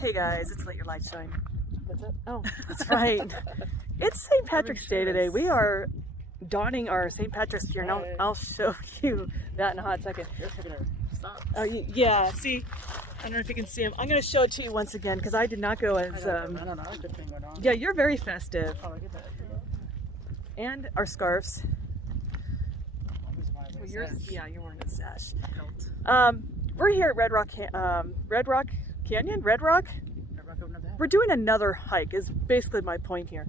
Hey guys, it's LetYrLiteShine. What's up? Oh, that's right. It's St. Patrick's Day today. We are donning our St. Patrick's gear. Now I'll show you that in a hot second. Oh yeah, see, I don't know if you can see them. I'm going to show it to you once again because I did not go as. I don't know. Good thing went on. Yeah, you're very festive. Oh, look at that. And our scarves. Well, You're wearing a sash. Belt. We're here at Red Rock Canyon. We're doing another hike is basically my point here.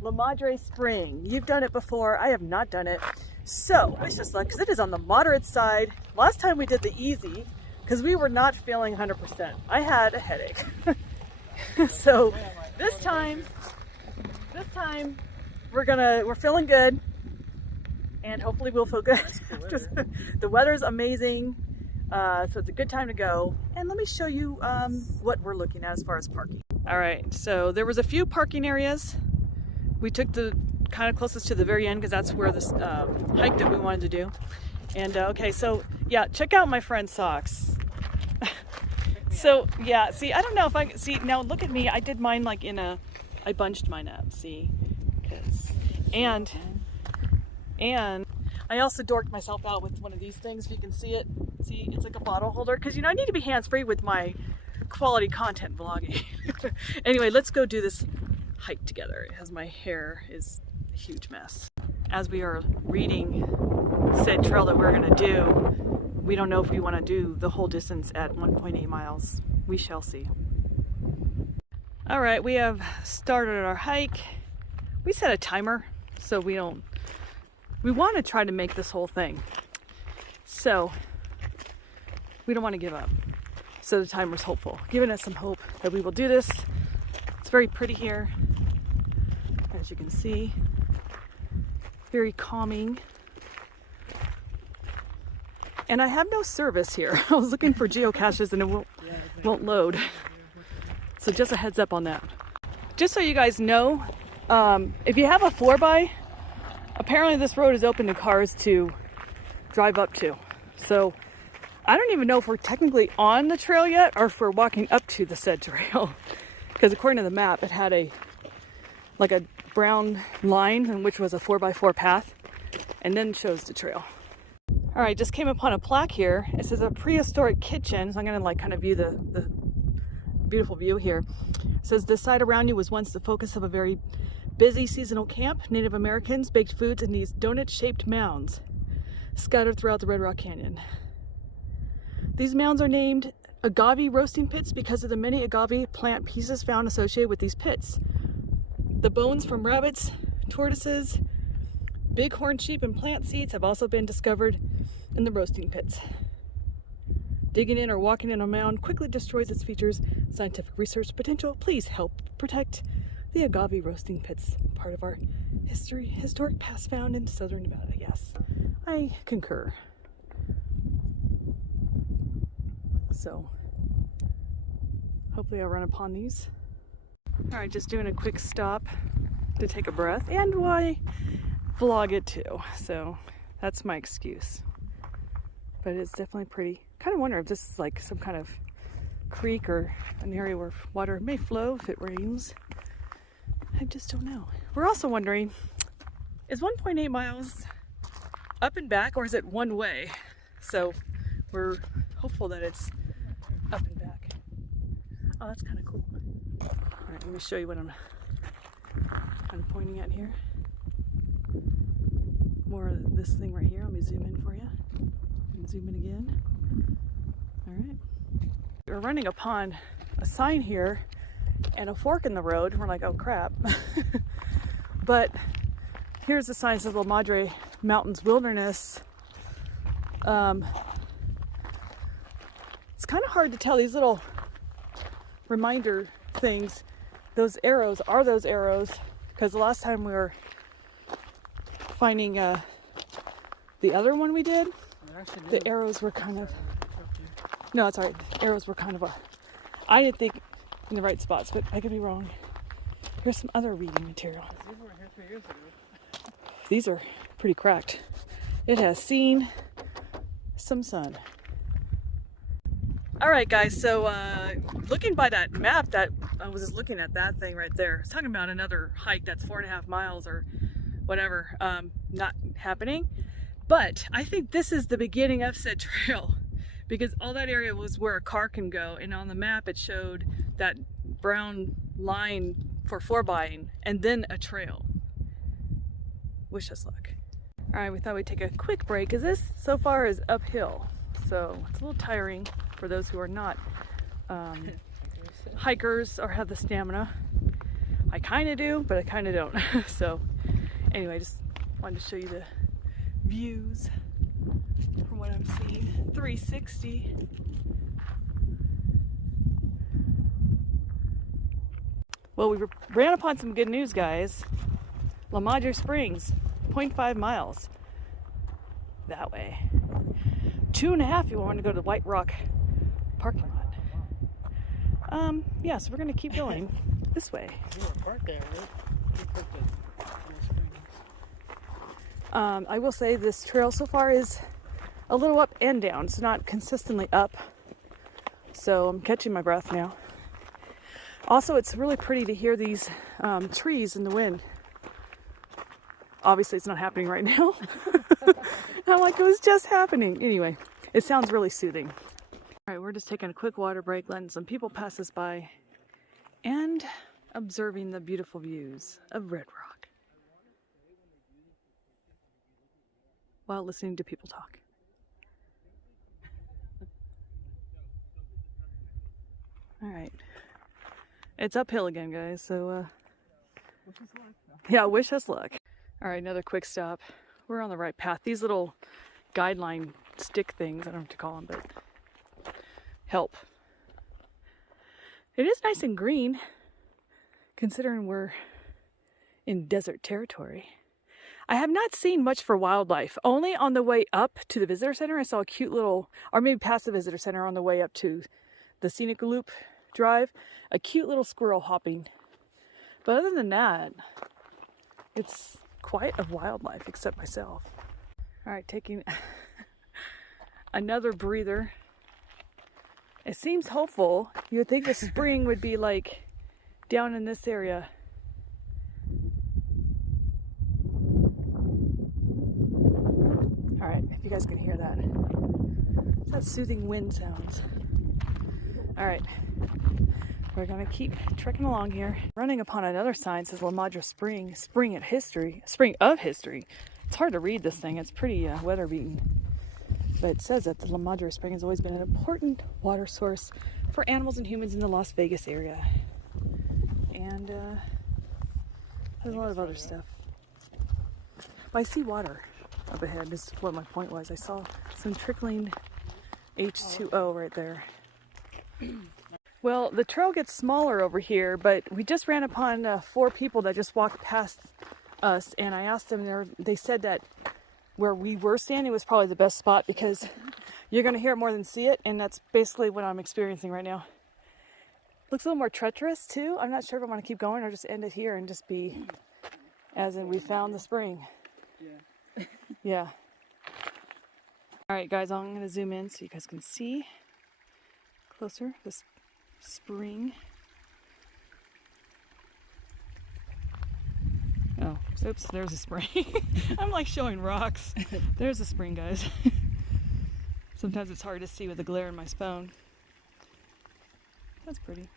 La Madre Spring. You've done it before. I have not done it. So it's just like, because it is on the moderate side. Last time we did the easy because we were not feeling 100%. I had a headache. So this time we're feeling good, and hopefully we'll feel good. The weather's amazing. So it's a good time to go. And let me show you what we're looking at as far as parking. All right, so there was a few parking areas. We took the kind of closest to the very end because that's where this hike that we wanted to do. And okay, so yeah, check out my friend's socks. So yeah, see, I don't know if I see now. Look at me. I did mine like I bunched mine up. See, and I also dorked myself out with one of these things. If you can see it, see, it's like a bottle holder because I need to be hands-free with my quality content vlogging. Anyway, let's go do this hike together as my hair is a huge mess. As we are reading said trail that we're gonna do, we don't know if we want to do the whole distance at 1.8 miles. We shall see. All right, we have started our hike. We set a timer so we want to try to make this whole thing. So we don't want to give up. So the timer's hopeful, giving us some hope that we will do this. It's very pretty here, as you can see. Very calming. And I have no service here. I was looking for geocaches and it won't load. So just a heads up on that. Just so you guys know, if you have a 4x, apparently this road is open to cars to drive up to. So I don't even know if we're technically on the trail yet or if we're walking up to the said trail. Because according to the map, it had a brown line in which was a 4x4 path and then shows the trail. All right, just came upon a plaque here. It says a prehistoric kitchen. So I'm gonna kind of view the beautiful view here. It says the site around you was once the focus of a very busy seasonal camp. Native Americans baked foods in these donut-shaped mounds scattered throughout the Red Rock Canyon. These mounds are named agave roasting pits because of the many agave plant pieces found associated with these pits. The bones from rabbits, tortoises, bighorn sheep, and plant seeds have also been discovered in the roasting pits. Digging in or walking in a mound quickly destroys its features. Scientific research potential. Please help protect the agave roasting pits, part of our historic past found in southern Nevada. Yes, I concur. So hopefully I'll run upon these. All right, just doing a quick stop to take a breath and why vlog it too. So that's my excuse. But it's definitely pretty. Kind of wonder if this is like some kind of creek or an area where water may flow if it rains. I just don't know. We're also wondering, is 1.8 miles up and back or is it one way? So we're hopeful that it's up and back. Oh, that's kind of cool. All right, let me show you what I'm pointing at here. More of this thing right here. Let me zoom in for you. And zoom in again. All right. We're running upon a sign here and a fork in the road. We're like, oh crap. But here's the sign that says La Madre Mountains Wilderness. It's kind of hard to tell these little reminder things. Those arrows are those arrows because the last time we were finding the other one we did, the arrows were kind of, no, it's all right. Arrows were kind of I didn't think in the right spots, but I could be wrong. Here's some other reading material. These are pretty cracked. It has seen some sun. All right, guys, so looking by that map, that I was just looking at that thing right there. It's talking about another hike that's 4.5 miles or whatever, not happening. But I think this is the beginning of said trail, because all that area was where a car can go, and on the map it showed that brown line for 4x and then a trail. Wish us luck. All right, we thought we'd take a quick break because this so far is uphill, so it's a little tiring for those who are not hikers or have the stamina. I kind of do, but I kind of don't. So anyway, just wanted to show you the views from what I'm seeing. 360. Well, we ran upon some good news, guys. La Madre Springs, 0.5 miles that way. 2.5 if you want to go to the White Rock parking lot. Yeah, so we're going to keep going this way. You were parked there, right? You parked at Springs. I will say this trail so far is a little up and down. It's not consistently up. So I'm catching my breath now. Also, it's really pretty to hear these trees in the wind. Obviously, it's not happening right now. I'm like, it was just happening. Anyway, it sounds really soothing. All right, we're just taking a quick water break, letting some people pass us by and observing the beautiful views of Red Rock while listening to people talk. All right. It's uphill again, guys, so Wish us luck. yeah, wish us luck. All right, another quick stop. We're on the right path. These little guideline stick things, I don't know what to call them, but help. It is nice and green, considering we're in desert territory. I have not seen much for wildlife. Only on the way up to the visitor center, I saw a cute little, or maybe past the visitor center on the way up to the scenic loop drive, a cute little squirrel hopping. But other than that, it's quiet of wildlife, except myself. All right, taking another breather. It seems hopeful. You would think the spring would be like down in this area. All right, if you guys can hear that. It's that soothing wind sounds. All right, we're gonna keep trekking along here. Running upon another sign says La Madre Spring, spring of history. It's hard to read this thing. It's pretty weather beaten. But it says that the La Madre Spring has always been an important water source for animals and humans in the Las Vegas area. And there's a lot of other stuff. But I see water up ahead, is what my point was. I saw some trickling H2O right there. Well, the trail gets smaller over here, but we just ran upon 4 people that just walked past us, and I asked them, they said that where we were standing was probably the best spot because you're going to hear it more than see it, and that's basically what I'm experiencing right now. Looks a little more treacherous too. I'm not sure if I want to keep going or just end it here and just be as in we found the spring. Yeah. Yeah. All right, guys, I'm going to zoom in so you guys can see closer this spring. Oh, oops, there's a spring. I'm like showing rocks. There's a spring, guys. Sometimes it's hard to see with the glare in my phone. That's pretty.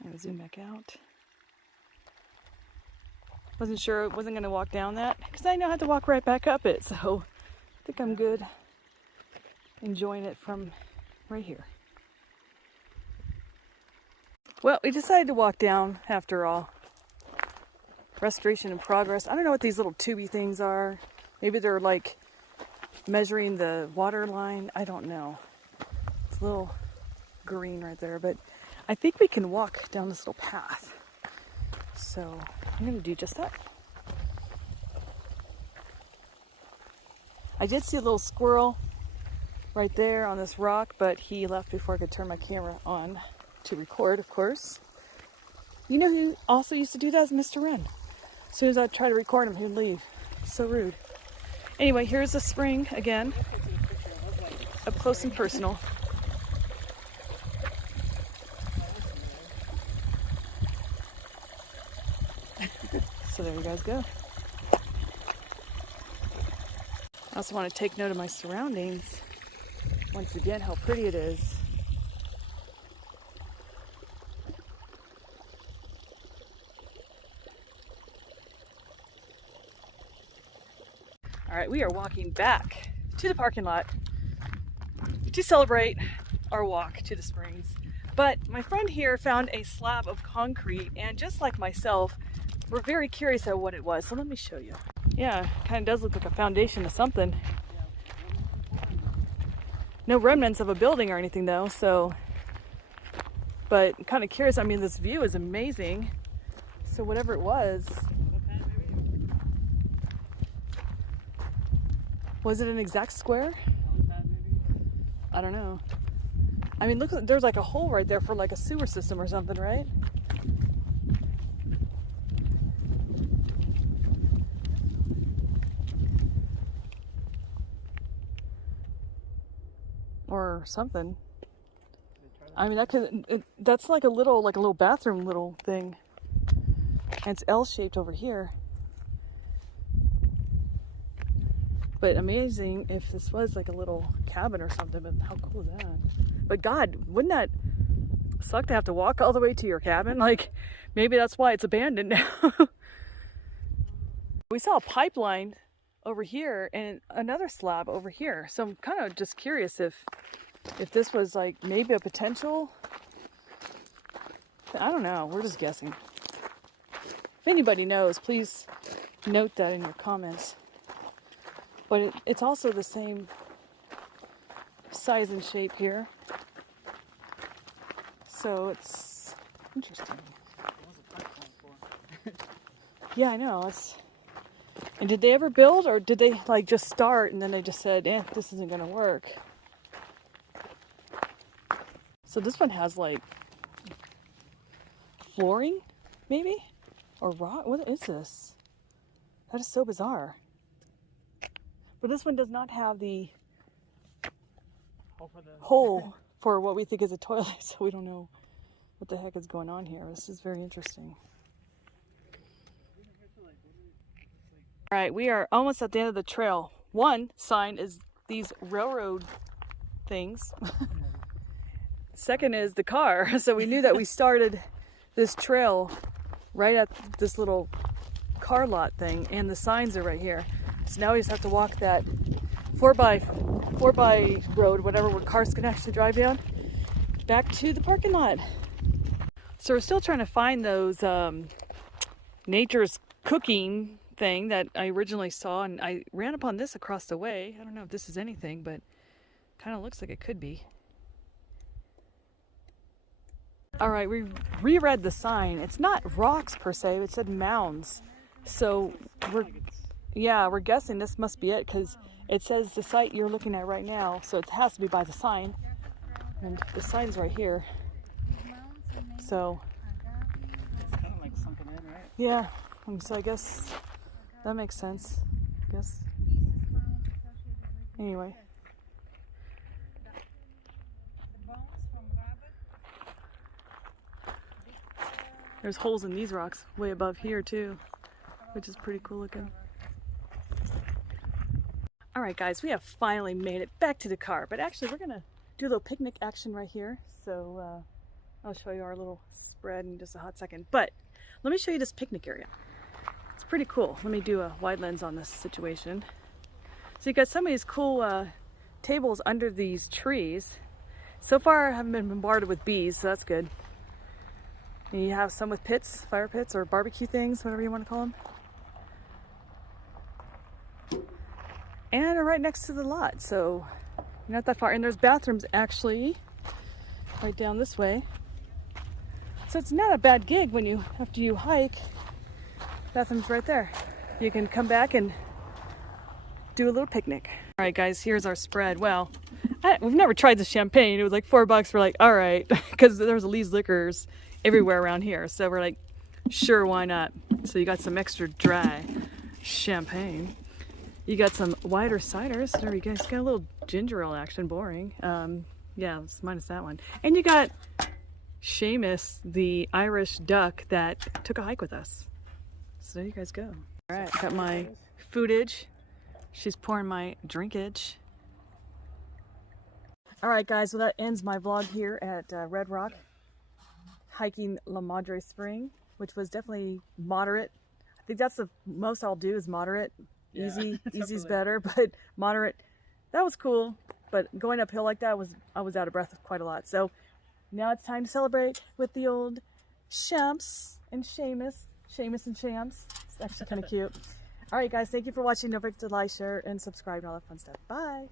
I'm gonna zoom back out. Wasn't sure, I wasn't gonna walk down that because I know I had to walk right back up it, so I think I'm good enjoying it from right here. Well, we decided to walk down after all. Restoration in progress. I don't know what these little tubey things are. Maybe they're like measuring the water line. I don't know. It's a little green right there, but I think we can walk down this little path. So I'm going to do just that. I did see a little squirrel right there on this rock, but he left before I could turn my camera on to record, of course. You know who also used to do that is Mr. Wren. As soon as I try to record him, he'd leave. So rude. Anyway, here's the spring again, up close and personal. So there you guys go. I also want to take note of my surroundings. Once again, how pretty it is. All right, we are walking back to the parking lot to celebrate our walk to the springs. But my friend here found a slab of concrete, and just like myself, we're very curious at what it was. So let me show you. Yeah, kind of does look like a foundation of something. No remnants of a building or anything though, so. But I'm kind of curious. I mean, this view is amazing. So whatever it was it an exact square? I don't know. I mean, look, there's like a hole right there for like a sewer system or something, right? Or something. I mean, that could, that's like a little bathroom little thing. And it's L-shaped over here. But amazing if this was like a little cabin or something, but how cool is that? But God, wouldn't that suck to have to walk all the way to your cabin? Like, maybe that's why it's abandoned now. We saw a pipeline over here and another slab over here. So I'm kind of just curious if this was like maybe a potential. I don't know. We're just guessing. If anybody knows, please note that in your comments. But it's also the same size and shape here. So it's interesting. Yeah, I know. And did they ever build, or did they like just start and then they just said, this isn't going to work? So this one has like flooring, maybe? Or rock? What is this? That is so bizarre. But this one does not have the hole for what we think is a toilet, so we don't know what the heck is going on here. This is very interesting. All right, we are almost at the end of the trail. One sign is these railroad things. Second is the car. So we knew that we started this trail right at this little car lot thing, and the signs are right here. So now we just have to walk that 4x road, whatever, where cars can actually drive down, back to the parking lot. So we're still trying to find those nature's cooking thing that I originally saw, and I ran upon this across the way. I don't know if this is anything, but kind of looks like it could be. All right, we reread the sign. It's not rocks per se, it said mounds. So we're guessing this must be it, because it says the site you're looking at right now, so it has to be by the sign. And the sign's right here. So It's kind of like sunken in, right? yeah, so I guess that makes sense. I guess. Anyway. There's holes in these rocks way above here too, which is pretty cool looking. All right, guys, we have finally made it back to the car, but actually we're gonna do a little picnic action right here. So I'll show you our little spread in just a hot second, but let me show you this picnic area. It's pretty cool. Let me do a wide lens on this situation. So you got some of these cool tables under these trees. So far I haven't been bombarded with bees, so that's good. And you have some with pits, fire pits, or barbecue things, whatever you want to call them. And are right next to the lot, so you're not that far. And there's bathrooms actually right down this way. So it's not a bad gig when after you hike, bathroom's right there. You can come back and do a little picnic. All right, guys, here's our spread. Well, we've never tried the champagne. It was like $4. We're like, all right, because there's Lee's Liquors everywhere around here. So we're like, sure, why not? So you got some extra dry champagne. You got some wider ciders. There you go. It's got a little ginger ale action. Boring. Yeah, let's minus that one. And you got Seamus, the Irish duck that took a hike with us. So there you guys go. All right, got my foodage. She's pouring my drinkage. All right, guys, well, that ends my vlog here at Red Rock, hiking La Madre Spring, which was definitely moderate. I think that's the most I'll do is moderate. Easy, easy's better, but moderate. That was cool, but going uphill like that I was out of breath quite a lot. So now it's time to celebrate with the old Shamps and Seamus and Shams. It's actually kind of cute. All right, guys, thank you for watching. Don't forget to like, share, and subscribe and all that fun stuff. Bye.